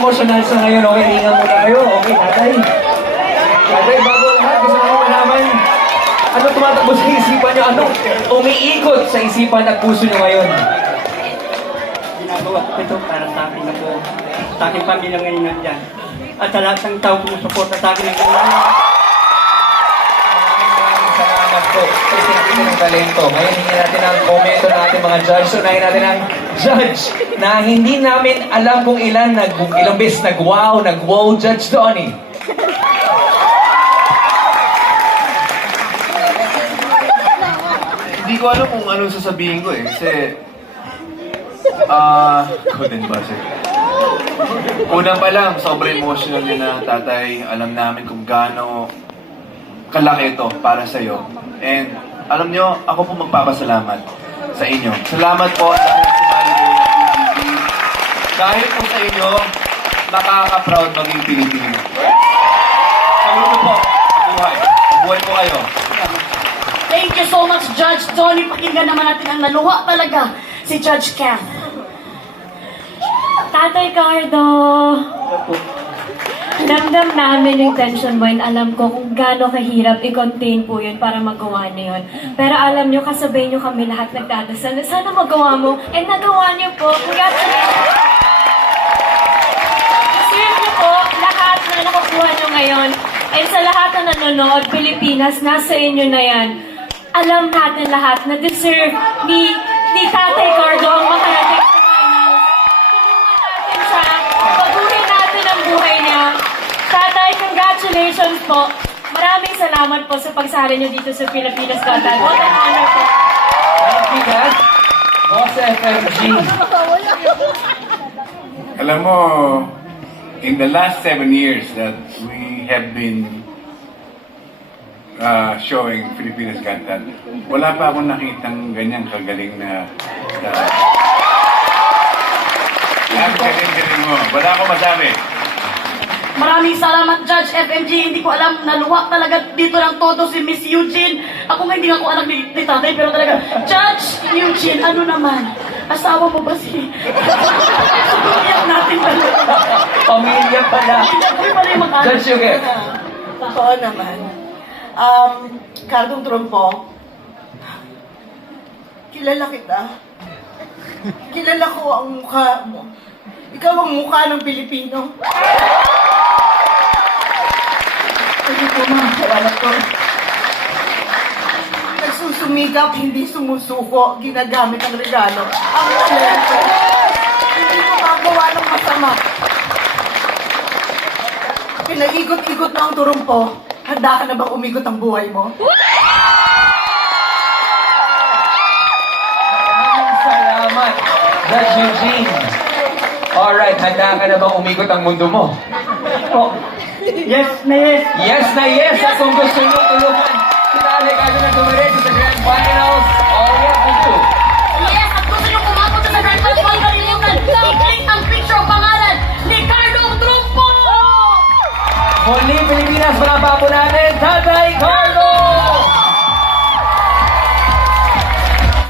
professional sa ngayon. Okay, hinga muna kayo. Okay, tatay. Tatay, bago lahat, gusto ko malaman, ano tumatakbo sa isipan niyo? Ano umiikot sa isipan at puso niyo ngayon? Ginagawa ko ito para sa akin na po. Sa aking pamilya ngayon nandyan. At sa lahat ng tao sumusuporta sa akin ng. Maraming salamat po isinipin ng talento. Ngayon, hindi natin ang komento natin mga judge. Unahin natin ang judge na hindi namin alam kung ilan, nag, ilang beses nag-wow, nag-wow, Judge Donnie. Hindi ko alam kung anong sasabihin ko eh. Kasi, ah, din ba sir? Unang pa lang, sobrang emotional yun na tatay. Alam namin kung gaano kalaki ito para sa'yo. And alam nyo, ako po magpapasalamat sa inyo. Salamat po sa Dahil po sa inyo, nakaka-proud maging Pilipino. Saludo po. Buhay. Buhay po kayo. Thank you so much, Judge Tony. Pakinggan naman natin ang naluha talaga si Judge Ken. Tatay Cardo, damdam namin yung tension mo and alam ko kung gaano kahirap i-contain po yun para magawa niyo. Pero alam niyo, kasabay niyo kami lahat nagdadasal. na Sana magawa mo and nagawa niyo po. Congratulations! And sa lahat na nanonood, Pilipinas, nasa inyo na yan. Alam natin lahat na deserve ni, ni Tatay Cardo ang makarating sa finals. Tulungan natin siya. Paguhin natin ang buhay niya. Tatay, congratulations po. Maraming salamat po sa pagsali niyo dito sa Pilipinas Got Talent. What an honor po. Thank you, Dad. Boss FMG. Alam mo, in the last seven years that we have been uh, showing Filipinas Talent, wala pa akong nakitang ganyang kagaling na... na ang galing-galing mo. Wala akong masabi. Maraming salamat, Judge FMG. Hindi ko alam, naluha talaga dito ng todo si Miss Eugene. Ako nga hindi ako anak ni, ni tatay, pero talaga, Judge Eugene, ano naman? Asawa mo ba si... Iyak natin talaga. Pamilya pala. Hindi pa rin mag Judge Yuge. Oo naman. Um, Cardong Trumpo, kilala kita. Kilala ko ang mukha mo. Ikaw ang mukha ng Pilipino. Sige po ma, salamat po. Nagsusumikap, hindi sumusuko, ginagamit ang regalo. Ang talento. Hindi ko magawa ng masama. Pinaigot-igot na ang turumpo. Handa ka na bang umikot ang buhay mo? Salamat, Judge Eugene. Alright, handa ka na bang umikot ang mundo mo? Po. Yes na yes. Yes na yes! At kung gusto nyo tulungan, sila Agad na dumiretso sa finals, all you have to do. Yes, at gusto nyo kumapot sa Dapat Pangkalimutan, i-click ang picture pangalan ni Carlo Trumpo! Muli, Pilipinas, mga papo natin, Tatay Carlo!